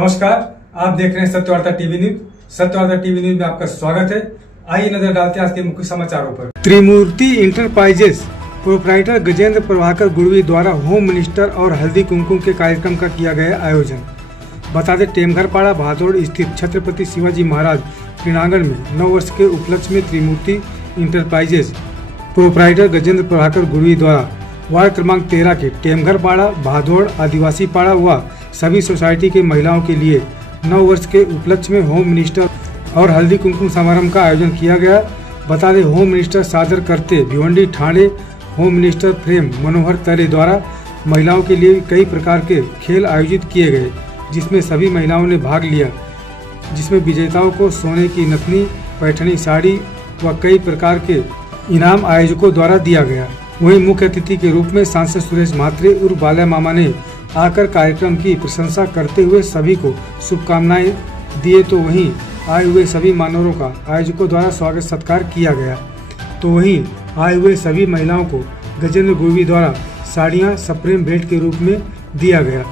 नमस्कार, आप देख रहे हैं Satyavarta TV news. Satyavarta TV news में आपका स्वागत है। आइए नजर डालते हैं आज के मुख्य समाचारों पर। त्रिमूर्ति इंटरप्राइजेस प्रोप्राइटर गजेंद्र प्रभाकर गुड़वी द्वारा होम मिनिस्टर और हल्दी कुमकुम के कार्यक्रम का किया गया आयोजन। बता दें, टेमघरपाड़ा भादौड़ स्थित छत्रपति शिवाजी महाराज क्रीड़ांगण में 9 वर्ष के उपलक्ष्य में त्रिमूर्ति इंटरप्राइजेस प्रोप्राइटर गजेंद्र प्रभाकर गुड़वी द्वारा वार्ड क्रमांक 13 के टेमघरपाड़ा भादौड़ आदिवासी पाड़ा व सभी सोसाइटी के महिलाओं के लिए 9 वर्ष के उपलक्ष्य में होम मिनिस्टर और हल्दी कुमकुम समारोह का आयोजन किया गया। बता दें, होम मिनिस्टर सादर करते भिवंडी ठाणे होम मिनिस्टर प्रेम मनोहर तरे द्वारा महिलाओं के लिए कई प्रकार के खेल आयोजित किए गए, जिसमें सभी महिलाओं ने भाग लिया, जिसमें विजेताओं को सोने की नथनी, पैठनी साड़ी व कई प्रकार के इनाम आयोजकों द्वारा दिया गया। वहीं मुख्य अतिथि के रूप में सांसद सुरेश म्हात्रे उर्फ बाला मामा ने आकर कार्यक्रम की प्रशंसा करते हुए सभी को शुभकामनाएं दिए। तो वहीं आए हुए सभी मानवरों का आयोजकों द्वारा स्वागत सत्कार किया गया। तो वहीं आए हुए सभी महिलाओं को गजेंद्र गुड़वी द्वारा साड़ियां सप्रेम भेंट के रूप में दिया गया।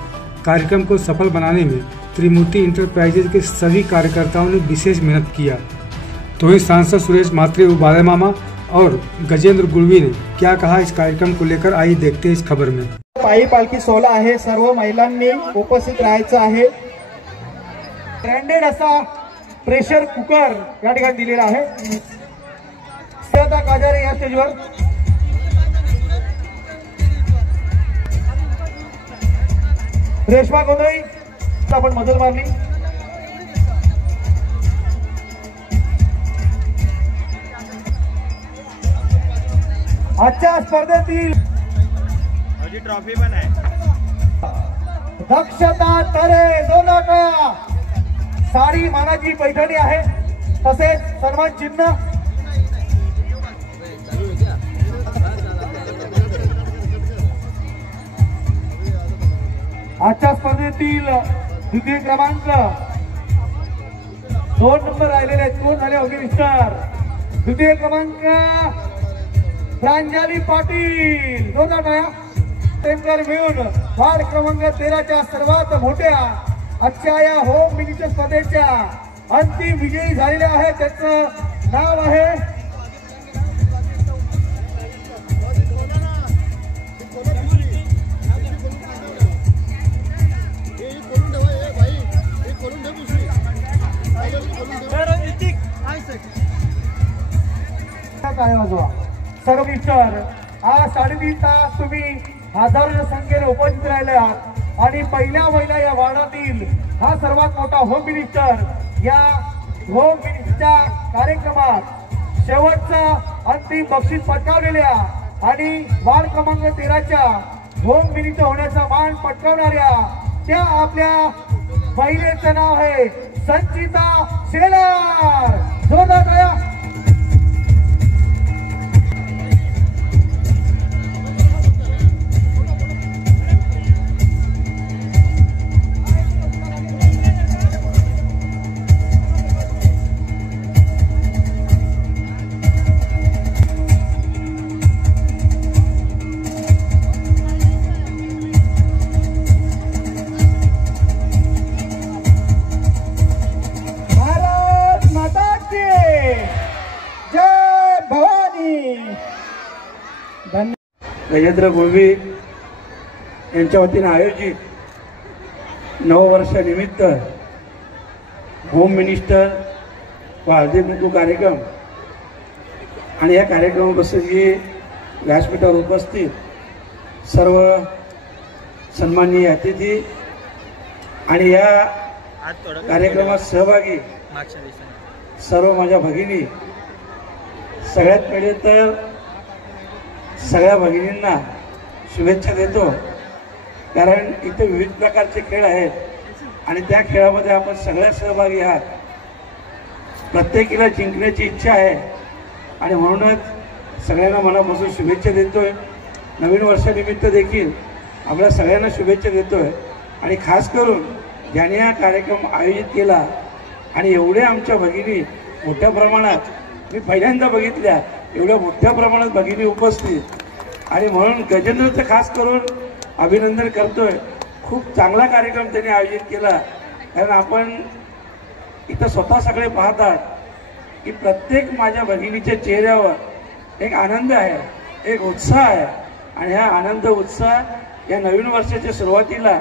कार्यक्रम को सफल बनाने में त्रिमूर्ति इंटरप्राइजेज के सभी कार्यकर्ताओं ने विशेष मेहनत किया। तो वहीं सांसद सुरेश म्हात्रे उर्फ बाला मामा और गजेंद्र गुड़वी ने क्या कहा इस कार्यक्रम को लेकर, आइए देखते हैं इस खबर में। पायी पालखी सोहळा आहे, सर्व महिलांनी उपस्थित राहायचं आहे। ब्रँडेड असा प्रेशर कुकर या ठिकाणी दिलेला आहे। श्वेता काजारे या स्टेजवर, रेश्मा गोंधळी आपण मजल मारली। आजच्या स्पर्धेतील ट्रॉफी पण आहे। दक्षता तरे दोनाकळा साडी मानाची पैठणी आहे, तसेच सन्मान चिन्ह। आजच्या स्पर्धेतील द्वितीय क्रमांक 2 नंबर राहिलेले आहेत। कोण झाले होते मिस्टर? द्वितीय क्रमांक प्रांजली पाटील, दोनाकळा टेमघर मिळून वार्ड क्रमांक 13च्या सर्वात मोठ्या आजच्या या होम मिनिस्टर स्पर्धेच्या अंतिम विजयी झालेले आहे। त्याचं नाव आहे सर्व मिस्टर। आज 3.5 तास तुम्ही हजारो संख्येने उपस्थित राहिले आहात आणि पहिल्या या वार्डातील हा सर्वात मोठा होम मिनिस्टर या होम मिनिस्टरच्या कार्यक्रमात शेवटचं अंतिम बक्षीस पटकावलेल्या आणि वार्ड क्रमांक 13च्या होम मिनिस्टर होण्याचा मान पटकावणाऱ्या त्या आपल्या महिलेचं नाव आहे संचिता शेलार, जोरदार टाळ्या। गजेंद्र गुड़वी यांच्या वतीने आयोजित 9 वर्षानिमित्त होम मिनिस्टर व हळदी कुंकू कार्यक्रम आणि या कार्यक्रमापासून व्यासपीठावर उपस्थित सर्व सन्माननीय अतिथी आणि या कार्यक्रमात सहभागी सर्व माझ्या भगिनी, सगळ्यात पहिले तर सगळ्या भगिनींना शुभेच्छा देतो, कारण इथे विविध प्रकारचे खेळ आहेत आणि त्या खेळामध्ये आपण सगळ्या सहभागी आहात। प्रत्येकीला जिंकण्याची इच्छा आहे आणि म्हणूनच सगळ्यांना मनापासून शुभेच्छा देतोय। नवीन वर्षानिमित्त देखील आपल्या सगळ्यांना शुभेच्छा देतोय आणि खास करून ज्याने हा कार्यक्रम आयोजित केला आणि एवढे आमच्या भगिनी मोठ्या प्रमाणात मी पहिल्यांदा बघितल्या, एवढ्या मोठ्या प्रमाणात भगिनी उपस्थित आणि म्हणून गजेंद्रचं खास करून अभिनंदन करतोय। खूप चांगला कार्यक्रम त्यांनी आयोजित केला कारण आपण इथं स्वतः सगळे पाहतात की प्रत्येक माझ्या भगिनीच्या चेहऱ्यावर एक आनंद आहे, एक उत्साह आहे आणि हा आनंद उत्साह या नवीन वर्षाच्या सुरुवातीला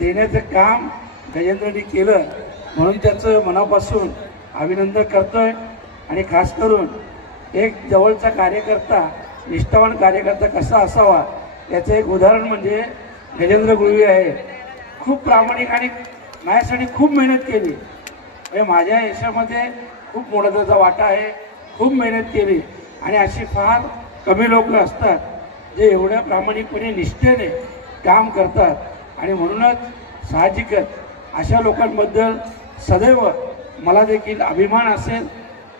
देण्याचं काम गजेंद्रनी केलं म्हणून त्याचं मनापासून अभिनंदन करतोय। आणि खास करून एक जवळचा कार्यकर्ता, निष्ठावान कार्यकर्ता कसा असावा याचं एक उदाहरण म्हणजे गजेंद्र गुळवी आहे। खूप प्रामाणिक आणि माझ्यासाठी खूप मेहनत केली, म्हणजे माझ्या यशामध्ये खूप मोठा त्याचा वाटा आहे, खूप मेहनत केली आणि अशी फार कमी लोक असतात जे एवढ्या प्रामाणिकपणे निष्ठेने काम करतात आणि म्हणूनच साहजिकच अशा लोकांबद्दल सदैव मला देखील अभिमान असेल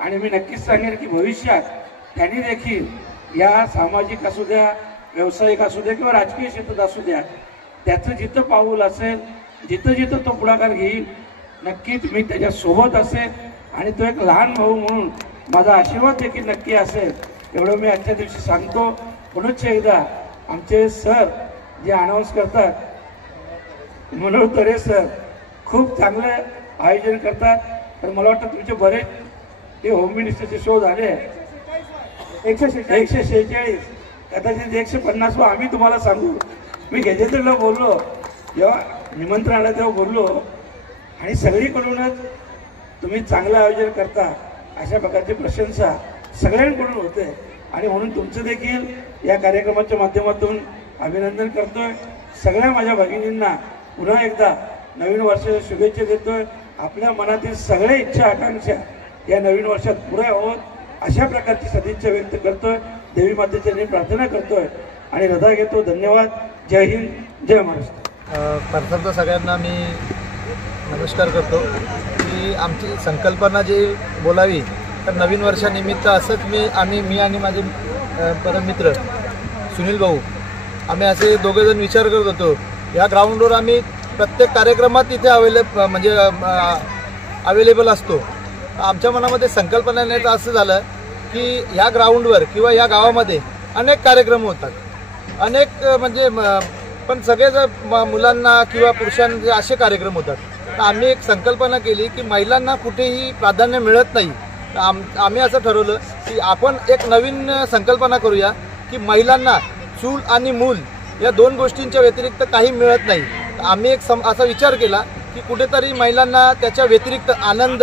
आणि मी नक्कीच सांगेन की भविष्यात त्यांनी देखील या सामाजिक असू द्या, व्यावसायिक असू द्या किंवा राजकीय क्षेत्रात असू द्या, त्याचं जिथं पाऊल असेल, जिथं जिथं तो पुढाकार घेईल नक्कीच मी त्याच्यासोबत असेल आणि तो एक लहान भाऊ म्हणून माझा आशीर्वाद देखील नक्की असेल एवढं मी आजच्या दिवशी सांगतो। पुनश्च एकदा आमचे सर जे अनाऊन्स करतात मनोहर तरे सर खूप चांगलं आयोजन करतात, तर मला वाटतं तुमचे बरेच ते होम मिनिस्टरचे शो झाले 146 कदाचित 150 आम्ही तुम्हाला सांगू। मी गजेंद्रला बोललो जेव्हा निमंत्रण आलं तेव्हा बोललो आणि सगळीकडूनच तुम्ही चांगलं आयोजन करता अशा प्रकारची प्रशंसा सगळ्यांकडून होते आणि म्हणून तुमचं देखील या कार्यक्रमाच्या माध्यमातून अभिनंदन करतोय। सगळ्या माझ्या भगिनींना पुन्हा एकदा नवीन वर्षाच्या शुभेच्छा देतोय। आपल्या मनातील सगळ्या इच्छा आकांक्षा या नवीन वर्षात पुऱ्या होत अशा प्रकारची सदिच्छा व्यक्त करतोय। देवी मातेच्या प्रार्थना करतोय आणि हृदय घेतो। धन्यवाद। जय हिंद, जय महाराष्ट्र। प्रथमतः सगळ्यांना मी नमस्कार करतो की आमची संकल्पना जी बोलावी तर नवीन वर्षानिमित्त असंच मी आणि माझे परम मित्र सुनील भाऊ आम्ही असे दोघेजण विचार करत होतो। या ग्राउंडवर आम्ही प्रत्येक कार्यक्रमात इथे अवेलेबल असतो। आमच्या मनामध्ये संकल्पना येण्याचं असं झालं की या ग्राउंडवर किंवा या गावामध्ये अनेक कार्यक्रम होतात, अनेक म्हणजे पण सगळेच मुलांना किंवा पुरुषांचे असे कार्यक्रम होतात। तर आम्ही एक संकल्पना केली की महिलांना कुठेही प्राधान्य मिळत नाही। आम्ही असं ठरवलं की आपण एक नवीन संकल्पना करूया की महिलांना चूल आणि मूल या दोन गोष्टींच्या व्यतिरिक्त काही मिळत नाही। आम्ही एक असा विचार केला की कुठेतरी महिलांना त्याच्या व्यतिरिक्त आनंद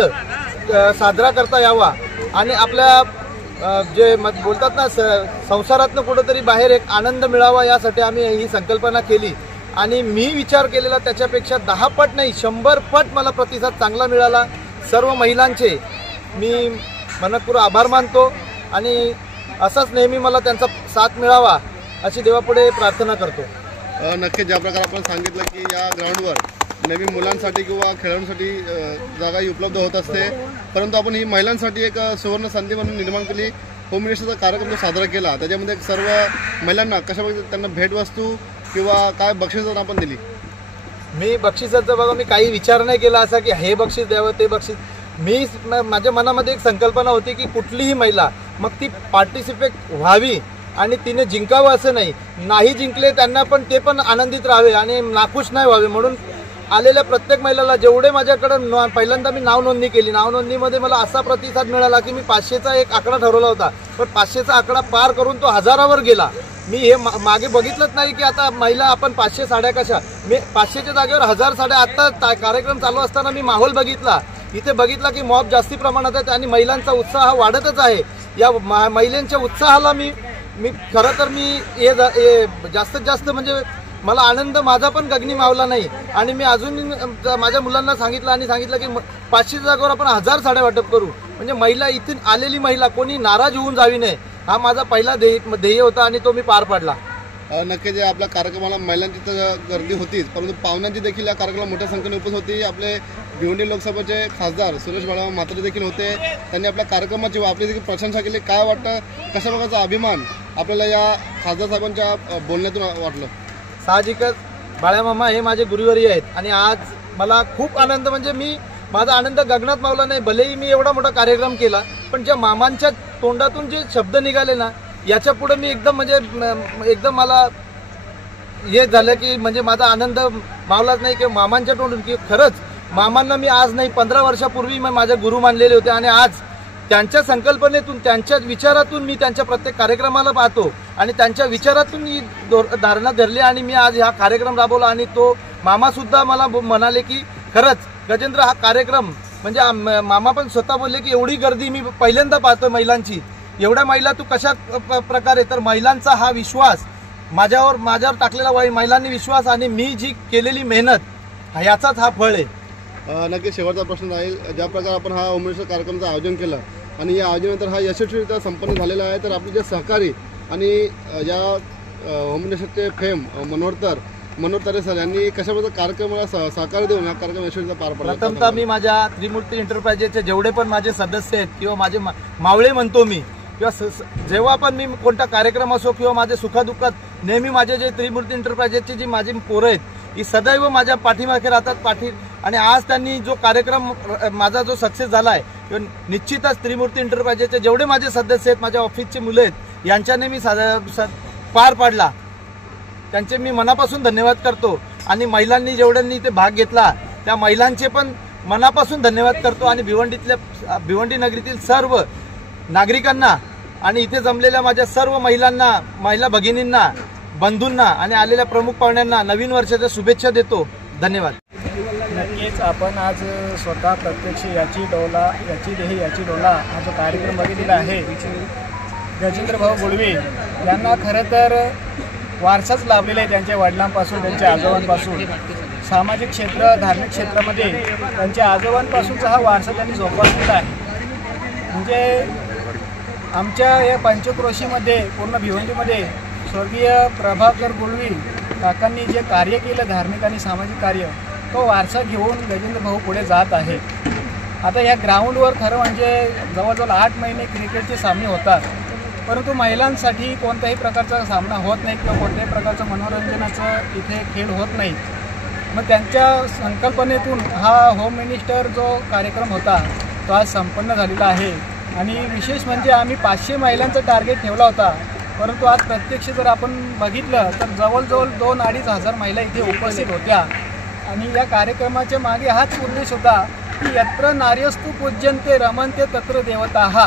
साजरा करता यावा आणि आपल्या जे बोलतात ना संसारातनं कुठेतरी बाहेर एक आनंद मिळावा यासाठी आम्ही ही संकल्पना केली आणि मी विचार केलेला त्याच्यापेक्षा 10 पट नाही 100 पट मला प्रतिसाद चांगला मिळाला। सर्व महिलांचे मी मनपूर्वक आभार मानतो आणि असाच नेहमी मला त्यांचा साथ मिळावा अशी देवापुढे प्रार्थना करतो। नक्की ज्या प्रकारे आपण सांगितलं की या ग्राउंडवर नवीन मुलांसाठी किंवा खेळाडूंसाठी जागाही उपलब्ध होत असते, परंतु आपण ही महिलांसाठी एक सुवर्ण संधी म्हणून निर्माण केली। होम मिनिस्टरचा कार्यक्रम जो साजरा केला त्याच्यामध्ये सर्व महिलांना कशा प्रकारे त्यांना भेटवस्तू किंवा काय बक्षीस आपण दिली? मी बक्षिसाचं बघा मी काही विचार नाही केला असा की हे बक्षीस द्यावं ते बक्षीस। मी माझ्या मनामध्ये एक संकल्पना होती की कुठलीही महिला मग ती पार्टिसिपेट व्हावी आणि तिने जिंकावं असं नाही जिंकले त्यांना पण ते पण आनंदित राहावे आणि नाखुश नाही व्हावे म्हणून आलेल्या प्रत्येक महिलाला जेवढे माझ्याकडे पहिल्यांदा मी नाव नोंदणी केली। नाव नोंदणीमध्ये मला असा प्रतिसाद मिळाला की मी 500चा एक आकडा ठरवला होता पण 500चा आकडा पार करून तो 1000वर गेला। मी हे मागे बघितलंच नाही की आता महिला आपण 500 साड्या कशा, मी 500च्या जागेवर 1000 साड्या आता कार्यक्रम चालू असताना मी माहोल बघितला, इथे बघितला की मॉब जास्ती प्रमाणात आहे आणि महिलांचा उत्साह वाढतच आहे। या महिलांच्या उत्साहाला मी खरं तर मी जास्तीत जास्त म्हणजे मला आनंद माझा पण गगनी मावला नाही आणि मी अजून माझ्या मुलांना सांगितलं की 500 जागेवर आपण 1000 साड्या वाटप करू म्हणजे महिला इथे आलेली महिला कोणी नाराज होऊन जावी नये हा माझा पहिला ध्येय होता आणि तो मी पार पाडला। नक्की जे आपल्या कार्यक्रमाला महिलांची तर गर्दी होतीच परंतु पाहुण्यांची देखील या कार्यक्रमाला मोठ्या संख्येने उपस्थित होती। आपले भिवंडी लोकसभेचे खासदार सुरेश बाळासाहेब म्हात्रे देखील होते, त्यांनी आपल्या कार्यक्रमाची आपली देखील प्रशंसा केली। काय वाटतं कशा प्रकारचा अभिमान आपल्याला या खासदार साहेबांच्या बोलण्यातून वाटलं? साहजिकच बाळामामा हे माझे गुरुवर्य आहेत आणि आज मला खूप आनंद म्हणजे माझा आनंद गगनात मावला नाही। भलेही मी एवढा मोठा कार्यक्रम केला पण ज्या मामांच्या तोंडातून जे शब्द निघाले ना याच्या पुढे मी एकदम मला हे झालं की म्हणजे माझा आनंद मावलाच नाही की मामांच्या तोंडून की खरंच मामांना मी आज नाही 15 वर्षापूर्वी मी माझे गुरु मानलेले होते आणि आज त्यांच्या संकल्पनेतून त्यांच्या विचारातून मी त्यांच्या प्रत्येक कार्यक्रमाला पाहतो आणि त्यांच्या विचारातून मी धारणा धरली आणि मी आज हा कार्यक्रम राबवला आणि तो मामासुद्धा मला म्हणाले की खरंच गजेंद्र हा कार्यक्रम म्हणजे मामा पण स्वतः बोलले की एवढी गर्दी मी पहिल्यांदा पाहतो महिलांची, एवढ्या महिला तू कशा प्रकारे, तर महिलांचा हा विश्वास माझ्यावर टाकलेला महिलांनी विश्वास आणि मी जी केलेली मेहनत याचाच हा फळ आहे. नक्की शेवटचा प्रश्न राहील, ज्या प्रकारे आपण हा होम मिनिस्टर कार्यक्रमाचं आयोजन केलं आणि या आयोजनानंतर हा यशस्वीरित्या संपन्न झालेला आहे, तर आपले जे सहकारी आणि या होम मिनिस्टरचे फेम मनोहर तारे सर यांनी कशा प्रकारे कार्यक्रमाला सहकार्य देऊन हा कार्यक्रम यशस्वीरित्या पार पडला? प्रथमतः मी माझ्या त्रिमूर्ती एंटरप्राइजेसचे जेवढे पण माझे सदस्य आहेत किंवा माझे मावळे म्हणतो मी, किंवा जेव्हा पण मी कोणता कार्यक्रम असो किंवा माझे सुखादुःखात नेहमी माझे जे त्रिमूर्ती एंटरप्राइजेसची जी माझी पोरं आहेत ही सदैव माझ्या पाठीमागे राहतात आणि आज त्यांनी जो कार्यक्रम माझा जो सक्सेस झाला आहे निश्चितच त्रिमूर्ती एंटरप्राइजेसचे जेवढे माझे सदस्य आहेत, माझ्या ऑफिसची मुलं आहेत, यांच्याने मी पार पाडला. त्यांचे मी मनापासून धन्यवाद करतो आणि महिलांनी जेवढ्यांनी ते भाग घेतला त्या महिलांचे पण मनापासून धन्यवाद करतो आणि भिवंडी नगरीतील सर्व नागरिकांना आणि इथे जमलेल्या माझ्या सर्व महिला भगिनींना, बंधूंना आणि आलेल्या प्रमुख पाहुण्यांना नवीन वर्षाच्या शुभेच्छा देतो. धन्यवाद. नक्कीच आपण आज स्वतः प्रत्यक्ष याची डोला हा जो कार्यक्रम बघितलेला आहे. गजेंद्र भाऊ गुळवे यांना खरं तर वारसाच लाभलेला आहे त्यांच्या वडिलांपासून, त्यांच्या आजोबांपासून. सामाजिक क्षेत्र, धार्मिक क्षेत्रामध्ये त्यांच्या आजोबांपासूनचा हा वारसा त्यांनी जोपासलेला आहे. म्हणजे आमच्या या पंचक्रोशीमध्ये पूर्ण भिवंडीमध्ये स्वर्गीय प्रभाकर गुळवी काकांनी जे कार्य केलं धार्मिक आणि सामाजिक कार्य, तो वारसा घेऊन गजेंद्र भाऊ पुढे जात आहे. आता या ग्राउंडवर खरं म्हणजे जवळजवळ 8 महिने क्रिकेटचे सामने होतात, परंतु महिलांसाठी कोणत्याही प्रकारचा सामना होत नाही किंवा कोणत्याही प्रकारचं मनोरंजनाचं इथे खेळ होत नाही. मग त्यांच्या संकल्पनेतून हा होम मिनिस्टर जो कार्यक्रम होता तो आज संपन्न झालेला आहे. आणि विशेष म्हणजे आम्ही 500 महिलांचा टार्गेट ठेवला होता, परंतु आज प्रत्यक्ष जर आपण बघितलं तर जवळजवळ 2-2.5 हजार महिला इथे उपस्थित होत्या. आणि या कार्यक्रमाच्या मागे हाच उद्देश होता की यत्र नार्यस्तु पूज्यन्ते रमन्ते तत्र देवताः,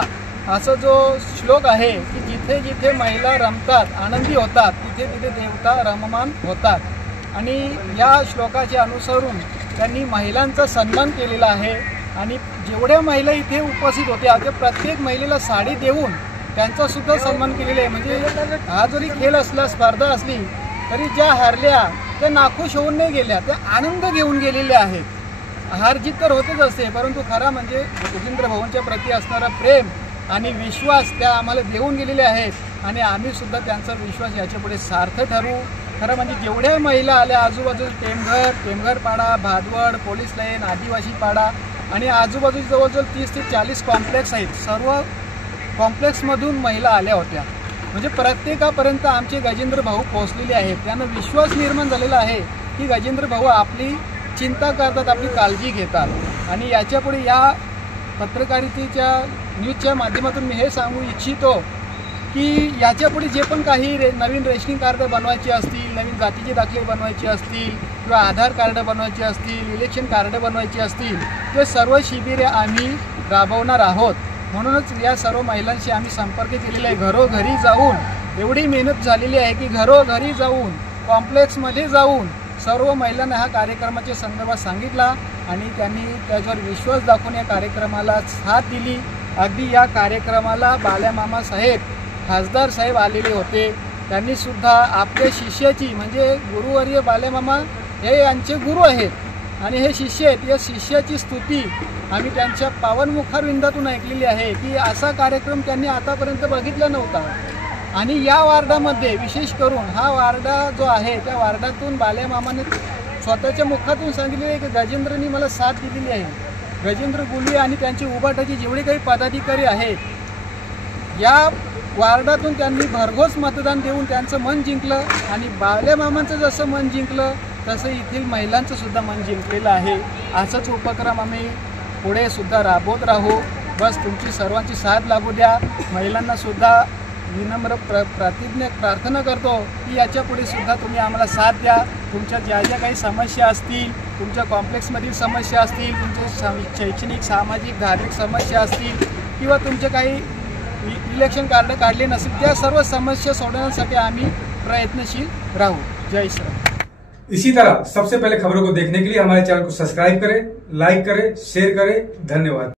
असं जो श्लोक आहे की जिथे जिथे महिला रमतात, आनंदी होतात, तिथे तिथे देवता रममान होतात. आणि या श्लोकाचे अनुसरून त्यांनी महिलांचा सन्मान केलेला आहे. आणि जेवढ्या महिला इथे उपस्थित होत्या त्या प्रत्येक महिलेला साडी देऊन त्यांचा सुद्धा सन्मान केलेला आहे. म्हणजे हा जरी खेळ असला, स्पर्धा असली, तरी ज्या हारल्या त्या नाखुश होऊन नाही गेल्या, त्या आनंद घेऊन गेलेल्या आहेत. हार जीत तर होतच असते, परंतु खरा म्हणजे गजेंद्र भाऊंच्या प्रती असणारा प्रेम आणि विश्वास त्या आम्हाला देऊन गेलेले आहेत. आणि आम्ही सुद्धा त्यांचा विश्वास याच्यापुढे सार्थ ठरवू. खरं म्हणजे जेवढ्या महिला आल्या आजूबाजूला टेमघर पाडा, भादवड, पोलीस लाईन, आदिवासी पाडा आणि आजूबाजूला जवळजवळ 30 ते 40 कॉम्प्लेक्स आहेत, सर्व कॉम्प्लेक्समधून महिला आल्या होत्या. म्हणजे प्रत्येकापर्यंत आमचे गजेंद्र भाऊ पोहोचलेले आहेत. त्यांना विश्वास निर्माण झालेला आहे की गजेंद्र भाऊ आपली चिंता करतात, आपली काळजी घेतात. आणि याच्यापुढे या पत्रकारितेच्या न्यूजच्या माध्यमातून मी हे सांगू इच्छितो की याच्यापुढे जे पण काही नवीन रेशनिंग कार्ड बनवायची असतील, नवीन जातीचे दाखले बनवायचे असतील किंवा आधार कार्ड बनवायचे असतील, इलेक्शन कार्ड बनवायचे असतील, ते सर्व शिबिरे आम्ही राबवणार आहोत. म्हणूनच या सर्व महिलांशी आम्ही संपर्क केलेला आहे. घरोघरी जाऊन एवढी मेहनत झालेली आहे की घरोघरी जाऊन, कॉम्प्लेक्समध्ये जाऊन सर्व महिलांना हा कार्यक्रमाच्या संदर्भात सांगितला आणि त्यांनी त्याच्यावर विश्वास दाखवून या कार्यक्रमाला साथ दिली. अगदी या कार्यक्रमाला बाल्यामामा साहेब, खासदार साहेब आलेले होते. त्यांनी सुद्धा आपल्या शिष्याची, म्हणजे गुरुवर्य बाल्यामामा हे यांचे गुरु आहेत आणि हे शिष्य आहेत, या शिष्याची स्तुती आम्ही त्यांच्या पावनमुखारविंदातून ऐकलेली आहे की असा कार्यक्रम त्यांनी आतापर्यंत बघितला नव्हता. आणि या वार्डामध्ये विशेष करून हा वार्डा जो आहे त्या वार्डातून बाल्यामामाने स्वतःच्या मुखातून सांगितले आहे की गजेंद्रनी मला साथ दिलेली आहे. गजेंद्र गुळवे आणि त्यांचे उभाटाचे जेवढे काही पदाधिकारी आहेत, या वार्डातून त्यांनी भरघोस मतदान देऊन त्यांचं मन जिंकलं. आणि बाल्यामामांचं जसं मन जिंकलं तसं येथील महिलांचं सुद्धा मन जिंकलेलं आहे. असाच उपक्रम आम्ही पुढे सुद्धा राबवत राहू. बस तुमची सर्वांची साथ लागू द्या. महिलांना सुद्धा विनम्र प्रार्थना करतो की याच्या पुढे सुद्धा तुम्ही आम्हाला साथ द्या. तुमच्या ज्या ज्या काही समस्या असतील तुमच्या कॉम्प्लेक्समधील समस्या असतील, तुमच्या शैक्षणिक, सामाजिक, धार्मिक समस्या असतील किंवा तुमचे काही इलेक्शन कार्ड काढले नसेल, त्या सर्व समस्या सोडवण्यासाठी आम्ही प्रयत्नशील राहू. जय श्रीराम. इसी तरह सबसे पहले खबरों को देखने के लिए हमारे चैनल को सब्सक्राइब करें, लाइक करें, शेयर करें. धन्यवाद.